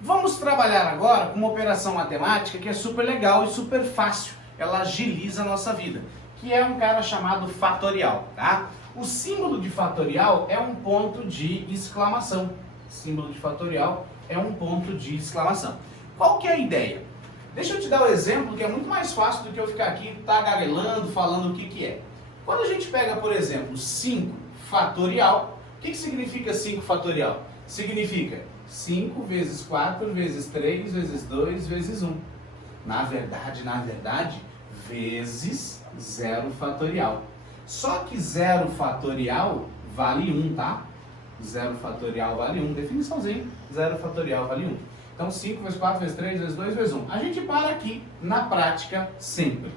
Vamos trabalhar agora com uma operação matemática que é super legal e super fácil. Ela agiliza a nossa vida, que é um cara chamado fatorial, tá? O símbolo de fatorial é um ponto de exclamação. Símbolo de fatorial é um ponto de exclamação. Qual que é a ideia? Deixa eu te dar um exemplo que é muito mais fácil do que eu ficar aqui tagarelando, falando o que é. Quando a gente pega, por exemplo, 5 fatorial, o que significa 5 fatorial? Significa 5 vezes 4 vezes 3 vezes 2 vezes 1. Na verdade, vezes 0 fatorial. Só que 0 fatorial vale 1, tá? 0 fatorial vale 1. Definiçãozinha, 0 fatorial vale 1. Então 5 vezes 4 vezes 3 vezes 2 vezes 1. A gente para aqui na prática sempre.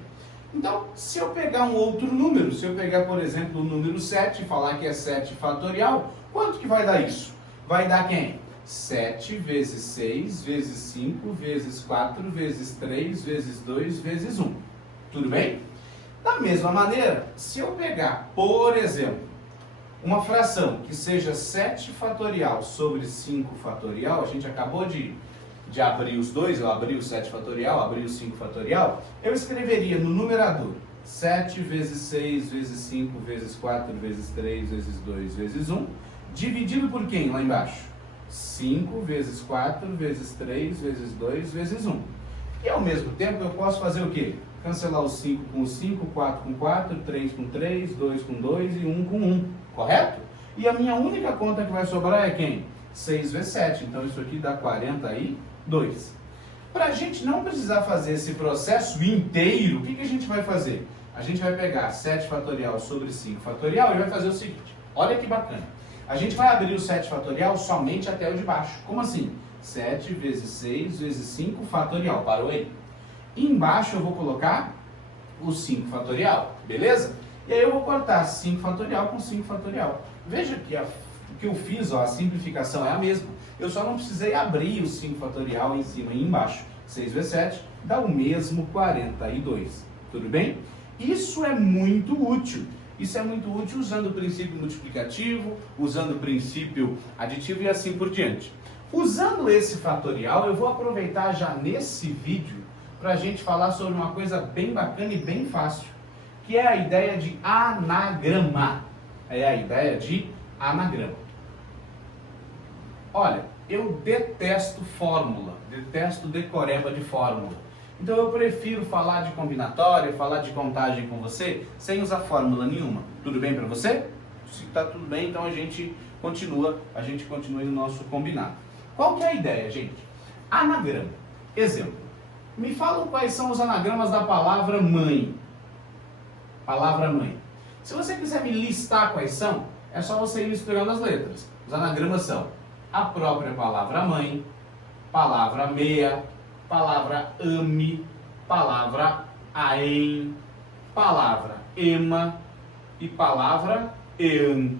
Então, se eu pegar um outro número, se eu pegar, por exemplo, o número 7 e falar que é 7 fatorial, quanto que vai dar isso? Vai dar quem? 7 vezes 6 vezes 5 vezes 4 vezes 3 vezes 2 vezes 1. Tudo bem? Da mesma maneira, se eu pegar, por exemplo, uma fração que seja 7 fatorial sobre 5 fatorial, a gente acabou de abrir os dois, eu abri o 7 fatorial, abri o 5 fatorial, eu escreveria no numerador 7 vezes 6 vezes 5 vezes 4 vezes 3 vezes 2 vezes 1, dividido por quem lá embaixo? 5 vezes 4 vezes 3 vezes 2 vezes 1. E ao mesmo tempo eu posso fazer o quê? Cancelar o 5 com o 5, 4 com 4, 3 com 3, 2 com 2 e 1 com 1. Correto? E a minha única conta que vai sobrar é quem? 6 vezes 7. Então isso aqui dá 42. Para a gente não precisar fazer esse processo inteiro, o que a gente vai fazer? A gente vai pegar 7 fatorial sobre 5 fatorial e vai fazer o seguinte. Olha que bacana. A gente vai abrir o 7 fatorial somente até o de baixo. Como assim? 7 vezes 6 vezes 5 fatorial. Parou aí? E embaixo eu vou colocar o 5 fatorial. Beleza? E aí eu vou cortar 5 fatorial com 5 fatorial. Veja que o que eu fiz, ó, a simplificação é a mesma. Eu só não precisei abrir o 5 fatorial em cima e embaixo. 6 vezes 7 dá o mesmo 42. Tudo bem? Isso é muito útil. Isso é muito útil usando o princípio multiplicativo, usando o princípio aditivo e assim por diante. Usando esse fatorial, eu vou aproveitar já nesse vídeo para a gente falar sobre uma coisa bem bacana e bem fácil, que é a ideia de anagrama. É a ideia de anagrama. Olha, eu detesto fórmula, detesto decoreba de fórmula. Então eu prefiro falar de combinatória, falar de contagem com você, sem usar fórmula nenhuma. Tudo bem para você? Se está tudo bem, então a gente continua no nosso combinado. Qual que é a ideia, gente? Anagrama. Exemplo. Me falam quais são os anagramas da palavra mãe. Palavra mãe. Se você quiser me listar quais são, é só você ir misturando as letras. Os anagramas são a própria palavra mãe, palavra meia, palavra ame, palavra aem, palavra ema e palavra ean.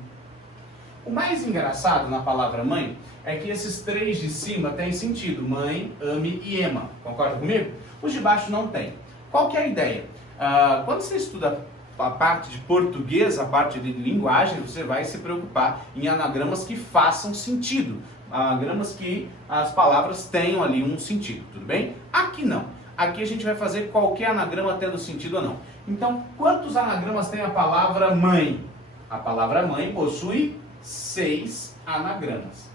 O mais engraçado na palavra mãe é que esses três de cima têm sentido, mãe, ame e ema. Concorda comigo? Os de baixo não tem. Qual que é a ideia? Quando você estuda a parte de português, a parte de linguagem, você vai se preocupar em anagramas que façam sentido. Anagramas que as palavras tenham ali um sentido, tudo bem? Aqui não. Aqui a gente vai fazer qualquer anagrama tendo sentido ou não. Então, quantos anagramas tem a palavra mãe? A palavra mãe possui 6 anagramas.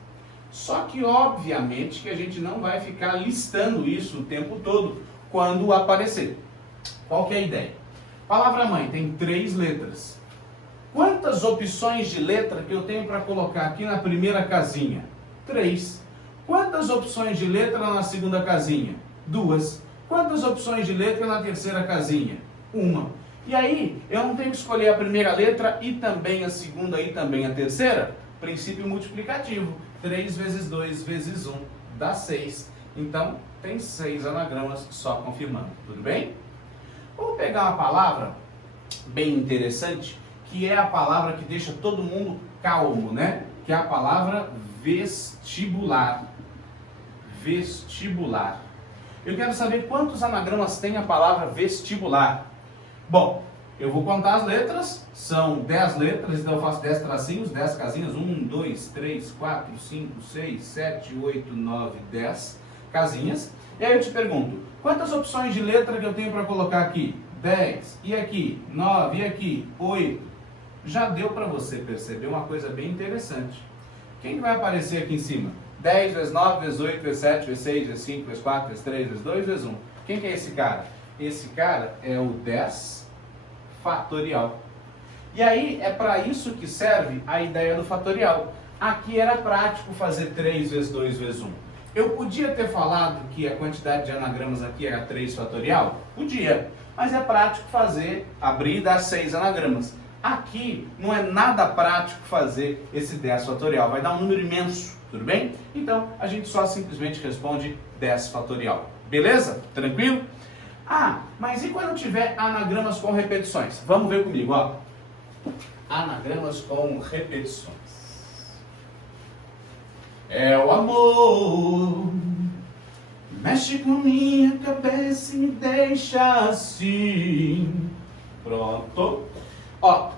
Só que, obviamente, que a gente não vai ficar listando isso o tempo todo quando aparecer. Qual que é a ideia? Palavra mãe tem 3 letras. Quantas opções de letra que eu tenho para colocar aqui na primeira casinha? 3. Quantas opções de letra na segunda casinha? 2. Quantas opções de letra na terceira casinha? 1. E aí, eu não tenho que escolher a primeira letra e também a segunda e também a terceira? Princípio multiplicativo. 3 vezes 2 vezes 1 dá 6. Então, tem 6 anagramas só confirmando. Tudo bem? Vamos pegar uma palavra bem interessante, que é a palavra que deixa todo mundo calmo, né? Que é a palavra vestibular. Vestibular. Eu quero saber quantos anagramas tem a palavra vestibular. Bom, Eu vou contar as letras, são 10 letras, então eu faço 10 tracinhos, 10 casinhas, 1, 2, 3, 4, 5, 6, 7, 8, 9, 10 casinhas. E aí eu te pergunto, quantas opções de letra que eu tenho para colocar aqui? 10, e aqui? 9, e aqui? 8. Já deu para você perceber uma coisa bem interessante. Quem que vai aparecer aqui em cima? 10 vezes 9, vezes 8, vezes 7, vezes 6, vezes 5, vezes 4, vezes 3, vezes 2, vezes 1. Quem que é esse cara? Esse cara é o 10 fatorial. E aí é para isso que serve a ideia do fatorial. Aqui era prático fazer 3 vezes 2 vezes 1. Eu podia ter falado que a quantidade de anagramas aqui era 3 fatorial? Podia. Mas é prático fazer, abrir e dar 6 anagramas. Aqui não é nada prático fazer esse 10 fatorial. Vai dar um número imenso, tudo bem? Então a gente só simplesmente responde 10 fatorial. Beleza? Tranquilo? Ah, mas e quando tiver anagramas com repetições? Vamos ver comigo, ó. Anagramas com repetições. É o amor, mexe com minha cabeça e me deixa assim. Pronto. Ó,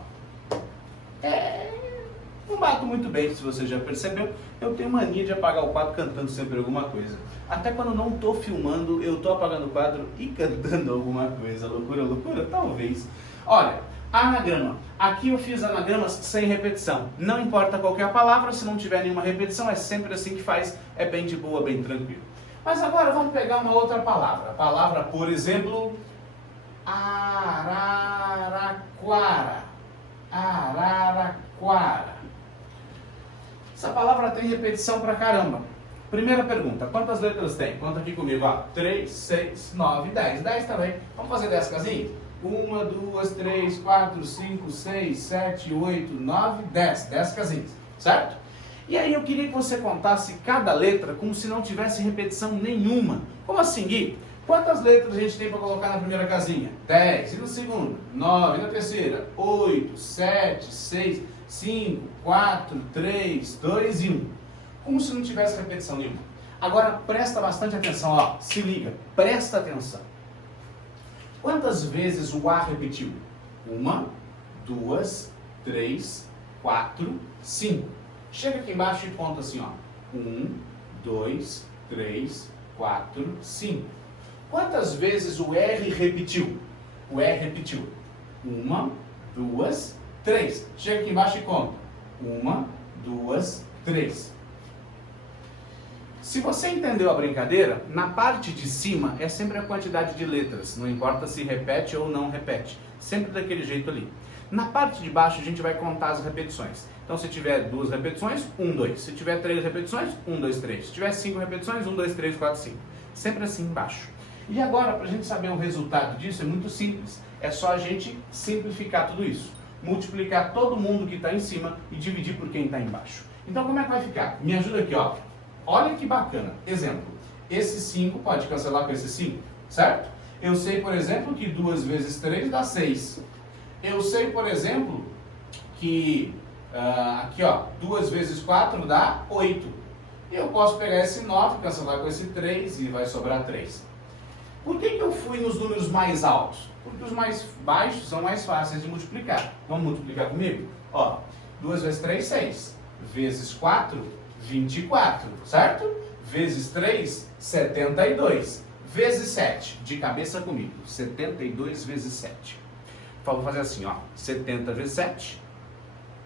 não bato muito bem, se você já percebeu. Eu tenho mania de apagar o quadro cantando sempre alguma coisa. Até quando não estou filmando, eu estou apagando o quadro e cantando alguma coisa. Loucura, loucura? Talvez. Olha, anagrama. Aqui eu fiz anagramas sem repetição. Não importa qual que é a palavra, se não tiver nenhuma repetição, é sempre assim que faz. É bem de boa, bem tranquilo. Mas agora vamos pegar uma outra palavra. A palavra, por exemplo, araraquara. Araraquara. Essa palavra tem repetição pra caramba. Primeira pergunta, quantas letras tem? Conta aqui comigo, ó. 3, 6, 9, 10. 10 também. Vamos fazer 10 casinhas? 1, 2, 3, 4, 5, 6, 7, 8, 9, 10. 10 casinhas, certo? E aí eu queria que você contasse cada letra como se não tivesse repetição nenhuma. Como assim, Gui? Quantas letras a gente tem para colocar na primeira casinha? 10. E na segunda? 9. E na terceira? 8, 7, 6, 5, 4, 3, 2 e 1. Como se não tivesse repetição nenhuma. Agora presta bastante atenção, ó. Se liga, presta atenção. Quantas vezes o A repetiu? 1, 2, 3, 4, 5. Chega aqui embaixo e conta assim, ó. 1, 2, 3, 4, 5. Quantas vezes o R repetiu? O R repetiu. 1, 2, 3. Chega aqui embaixo e conta. 1, 2, 3. Se você entendeu a brincadeira, na parte de cima é sempre a quantidade de letras. Não importa se repete ou não repete. Sempre daquele jeito ali. Na parte de baixo a gente vai contar as repetições. Então se tiver 2 repetições, 1, 2. Se tiver 3 repetições, 1, 2, 3. Se tiver 5 repetições, 1, 2, 3, 4, 5. Sempre assim embaixo. E agora, para a gente saber o resultado disso, é muito simples. É só a gente simplificar tudo isso. Multiplicar todo mundo que está em cima e dividir por quem está embaixo. Então como é que vai ficar? Me ajuda aqui, ó. Olha que bacana. Exemplo, esse 5 pode cancelar com esse 5, certo? Eu sei, por exemplo, que 2 vezes 3 dá 6. Eu sei, por exemplo, que aqui, ó, 2 vezes 4 dá 8. E eu posso pegar esse 9, cancelar com esse 3 e vai sobrar 3. Por que eu fui nos números mais altos? Porque os mais baixos são mais fáceis de multiplicar. Vamos multiplicar comigo? Ó, 2 vezes 3, 6. Vezes 4, 24, certo? Vezes 3, 72. Vezes 7, de cabeça comigo, 72 vezes 7. Então, vou fazer assim, ó, 70 vezes 7,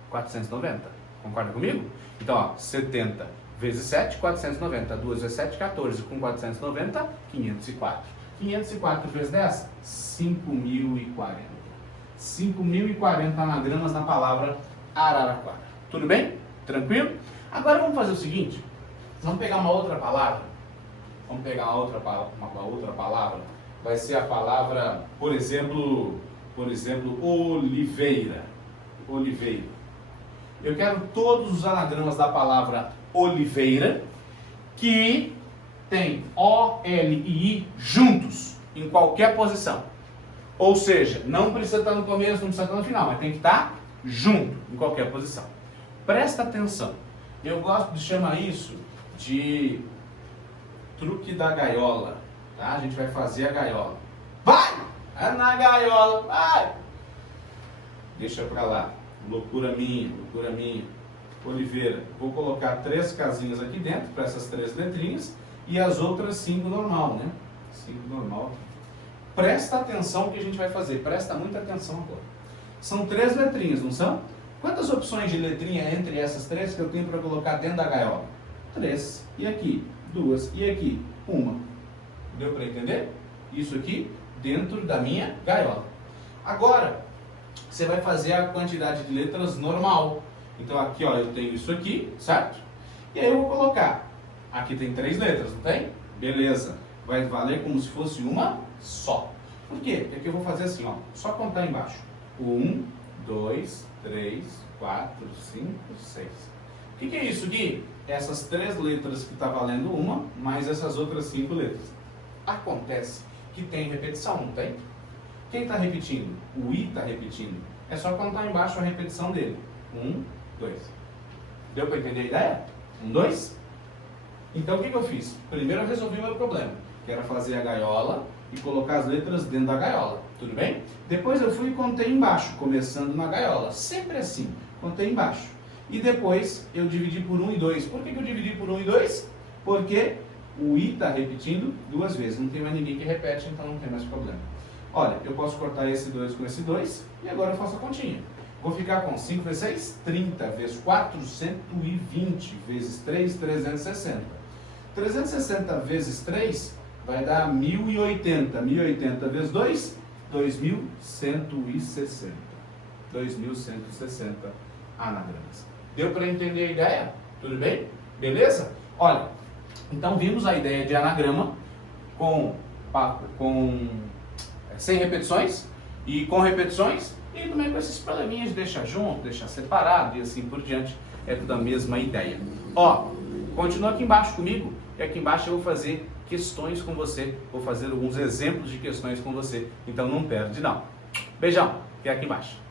490. Concorda comigo? Então, ó, 70 vezes 7, 490. 2 vezes 7, 14. Com 490, 504. 504 vezes 10, 5.040. 5.040 anagramas na palavra Araraquara. Tudo bem? Tranquilo? Agora vamos fazer o seguinte. Vamos pegar uma outra palavra. Vamos pegar uma outra palavra. Vai ser a palavra, por exemplo, oliveira. Oliveira. Eu quero todos os anagramas da palavra oliveira que tem O, L e I juntos, em qualquer posição. Ou seja, não precisa estar no começo, não precisa estar no final, mas tem que estar junto, em qualquer posição. Presta atenção. Eu gosto de chamar isso de truque da gaiola. Tá? A gente vai fazer a gaiola. Vai! É na gaiola, vai! deixa pra lá. Loucura minha. Oliveira, vou colocar 3 casinhas aqui dentro, para essas 3 letrinhas, e as outras 5 normal, né? 5 normal. Presta atenção no que a gente vai fazer, presta muita atenção agora. São 3 letrinhas, não são? Quantas opções de letrinha entre essas 3 que eu tenho para colocar dentro da gaiola? 3. E aqui? 2. E aqui? 1. Deu para entender? Isso aqui dentro da minha gaiola. Agora, você vai fazer a quantidade de letras normal. Então aqui, ó, eu tenho isso aqui, certo? E aí eu vou colocar. Aqui tem 3 letras, não tem? Beleza. Vai valer como se fosse uma só. Por quê? Porque aqui eu vou fazer assim, ó. Só contar embaixo. 1, 2, 3, 4, 5, 6. O que é isso aqui? Essas 3 letras que está valendo uma, mais essas outras 5 letras. Acontece que tem repetição, não tem? Quem está repetindo? O I está repetindo. É só contar embaixo a repetição dele. 1, 2. Deu para entender a ideia? 1, 2? Então o que eu fiz? Primeiro eu resolvi o meu problema, que era fazer a gaiola e colocar as letras dentro da gaiola. Tudo bem? Depois eu fui e contei embaixo, começando na gaiola. Sempre assim, contei embaixo. E depois eu dividi por 1 e 2. Por que eu dividi por 1 e 2? Porque o I está repetindo 2 vezes. Não tem mais ninguém que repete, então não tem mais problema. Olha, eu posso cortar esse 2 com esse 2 e agora eu faço a continha. Vou ficar com 5 vezes 6, 30, vezes 4, 120, vezes 3, 360. 360 vezes 3 vai dar 1080. 1080 vezes 2, 2160. 2160 anagramas. Deu para entender a ideia? Tudo bem? Beleza? Olha, então vimos a ideia de anagrama sem repetições e com repetições, e também com esses probleminhas de deixar junto, deixar separado e assim por diante. É tudo a mesma ideia. Ó, continua aqui embaixo comigo, e aqui embaixo eu vou fazer questões com você, vou fazer alguns exemplos de questões com você, então não perde não. Beijão, até aqui embaixo.